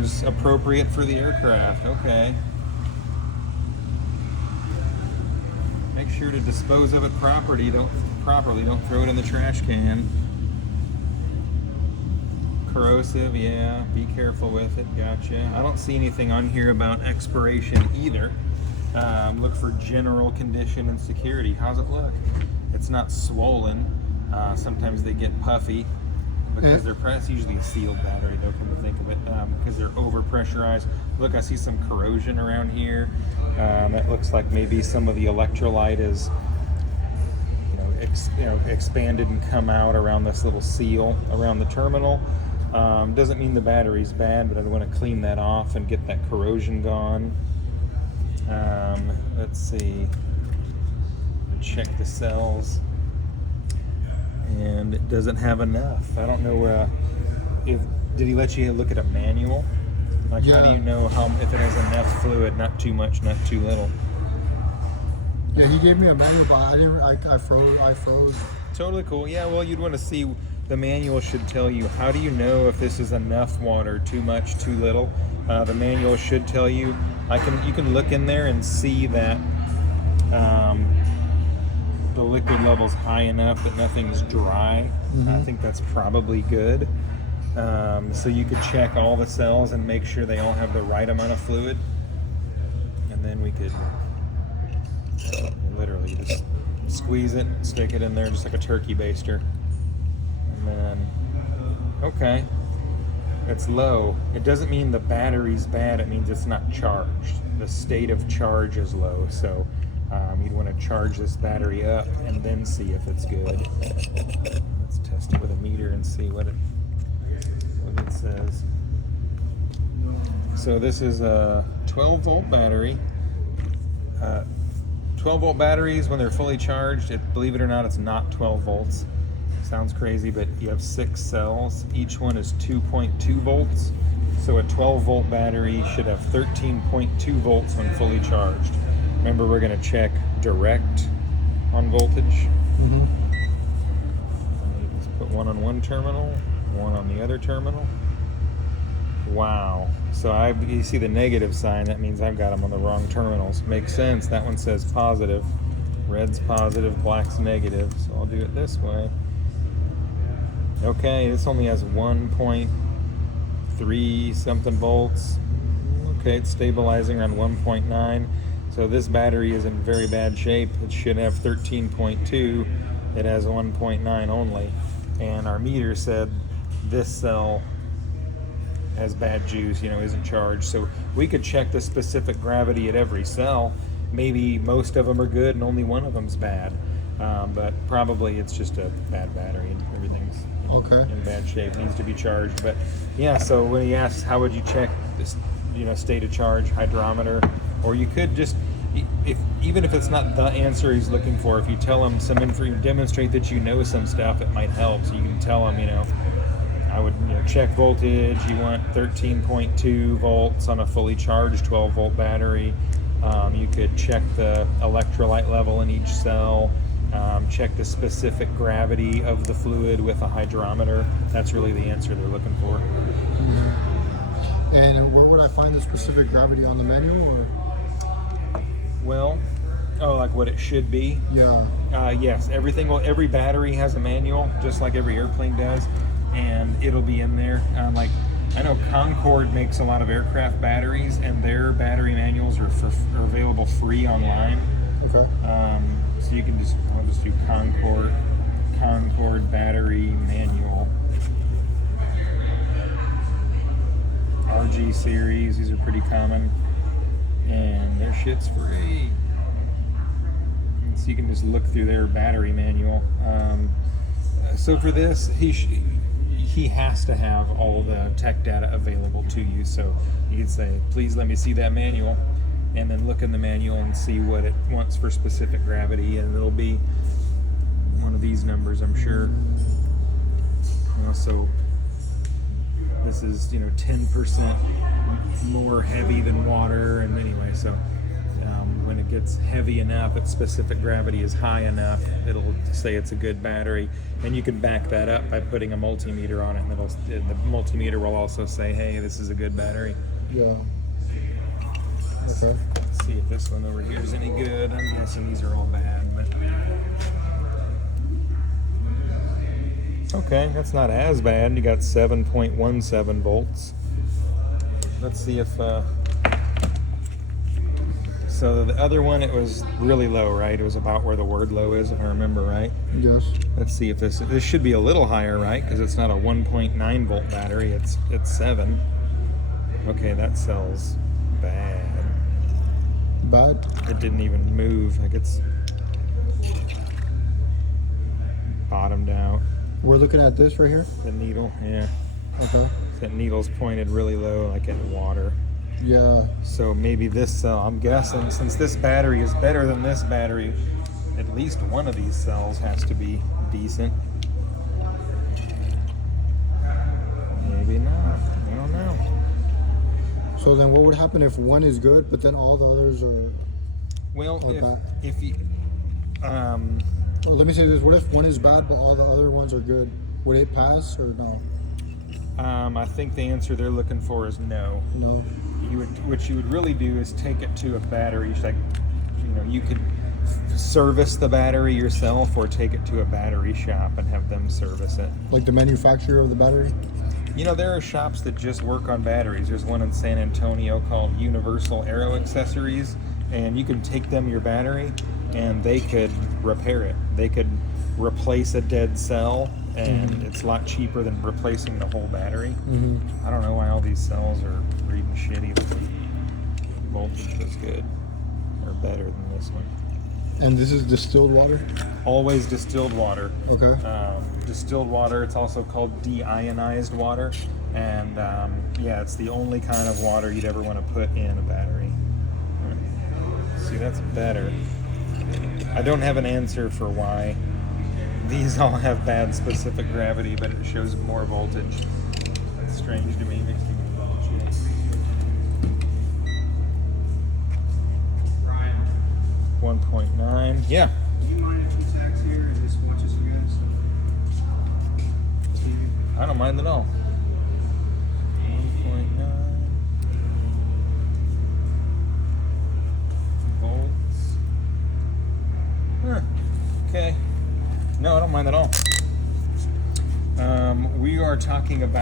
water's appropriate for the aircraft. Okay. Make sure to dispose of it properly. Don't throw it in the trash can. Corrosive, yeah. Be careful with it. Gotcha. I don't see anything on here about expiration either. Look for general condition and security. How's it look? It's not swollen. Sometimes they get puffy because it's usually a sealed battery, though, come to think of it, because they're over pressurized. Look, I see some corrosion around here. That looks like maybe some of the electrolyte is expanded and come out around this little seal around the terminal. Doesn't mean the battery's bad, but I want to clean that off and get that corrosion gone. Let's see. Check the cells. And it doesn't have enough. I don't know did he let you look at a manual? Like, yeah. How do you know if it has enough fluid, not too much, not too little? Yeah, he gave me a manual, but I froze. Totally cool. Yeah, well, you'd want to see, the manual should tell you, how do you know if this is enough water, too much, too little? The manual should tell you. You can look in there and see that the liquid level's high enough that nothing's dry. Mm-hmm. I think that's probably good. So you could check all the cells and make sure they all have the right amount of fluid. And then we could literally just squeeze it, stick it in there just like a turkey baster. And then, okay, it's low. It doesn't mean the battery's bad, it means it's not charged. The state of charge is low, so you'd want to charge this battery up and then see if it's good. Let's test it with a meter and see what it says. So this is a 12 volt battery. 12 volt batteries, when they're fully charged, believe it or not, it's not 12 volts. Sounds crazy, but you have 6 cells. Each one is 2.2 volts. So a 12 volt battery should have 13.2 volts when fully charged. Remember, we're going to check direct on voltage. Mm-hmm. Let's put one on one terminal, one on the other terminal. Wow. So you see the negative sign, that means I've got them on the wrong terminals. Makes sense. That one says positive. Red's positive, black's negative. So I'll do it this way. Okay, this only has 1.3 something volts. Okay, it's stabilizing around 1.9. So this battery is in very bad shape. It should have 13.2. It has 1.9 only. And our meter said this cell has bad juice, isn't charged. So we could check the specific gravity at every cell. Maybe most of them are good and only one of them's bad. But probably it's just a bad battery and everything's in bad shape, needs to be charged. But yeah, so when he asks how would you check this, state of charge, hydrometer, or you could just, even if it's not the answer he's looking for, if you tell him some info, demonstrate that some stuff, it might help. So you can tell him, I would check voltage. You want 13.2 volts on a fully charged 12 volt battery. You could check the electrolyte level in each cell. Check the specific gravity of the fluid with a hydrometer. That's really the answer they're looking for. Mm-hmm. And where would I find the specific gravity on the manual? Well, like what it should be? Yeah. Yes, every battery has a manual, just like every airplane does, and it'll be in there. I know Concorde makes a lot of aircraft batteries, and their battery manuals are available free online. Okay. So you can I'll just do Concorde battery manual. RG series, these are pretty common, and their shit's free. And so you can just look through their battery manual. So for this, he has to have all the tech data available to you. So you can say, please let me see that manual, and then look in the manual and see what it wants for specific gravity, and it'll be one of these numbers, I'm sure. So this is 10% more heavy than water, and anyway, so when it gets heavy enough, its specific gravity is high enough, it'll say it's a good battery. And you can back that up by putting a multimeter on it, and the multimeter will also say, hey, this is a good battery. Yeah. Okay. Let's see if this one over here is any good. I'm guessing these are all bad, but okay, that's not as bad. You got 7.17 volts. Let's see if so the other one, it was really low, right? It was about where the word low is, if I remember right. Yes. Let's see if this should be a little higher, right? Because it's not a 1.9 volt battery. It's 7. Okay, that cell's bad. Bad. It didn't even move. Like it's bottomed out. We're looking at this right here. The needle, yeah. Okay. That needle's pointed really low, like at water. Yeah. So maybe this cell, I'm guessing, since this battery is better than this battery, at least one of these cells has to be decent. Maybe not. I don't know. So then, what would happen if one is good, but then all the others are? Well, Or bad. if you, Oh, let me say this: what if one is bad, but all the other ones are good? Would it pass or no? I think the answer they're looking for is no. No. What you would really do is take it to a battery. Like, you could service the battery yourself, or take it to a battery shop and have them service it. Like the manufacturer of the battery. There are shops that just work on batteries. There's one in San Antonio called Universal Aero Accessories, and you can take them your battery and they could repair it. They could replace a dead cell, and it's a lot cheaper than replacing the whole battery. Mm-hmm. I don't know why all these cells are reading shitty. The voltage was good, or better than this one. And this is distilled water. Always distilled water. Okay. Distilled water, it's also called deionized water, and yeah, it's the only kind of water you'd ever want to put in a battery. See, that's better. I don't have an answer for why these all have bad specific gravity, but it shows more voltage. That's strange to me. Makes me double check. 1.9. Yeah. Do you mind if we tax here and just watch us you guys? I don't mind at all. 1.9 volts. Huh. Okay. No, I don't mind at all. We are talking about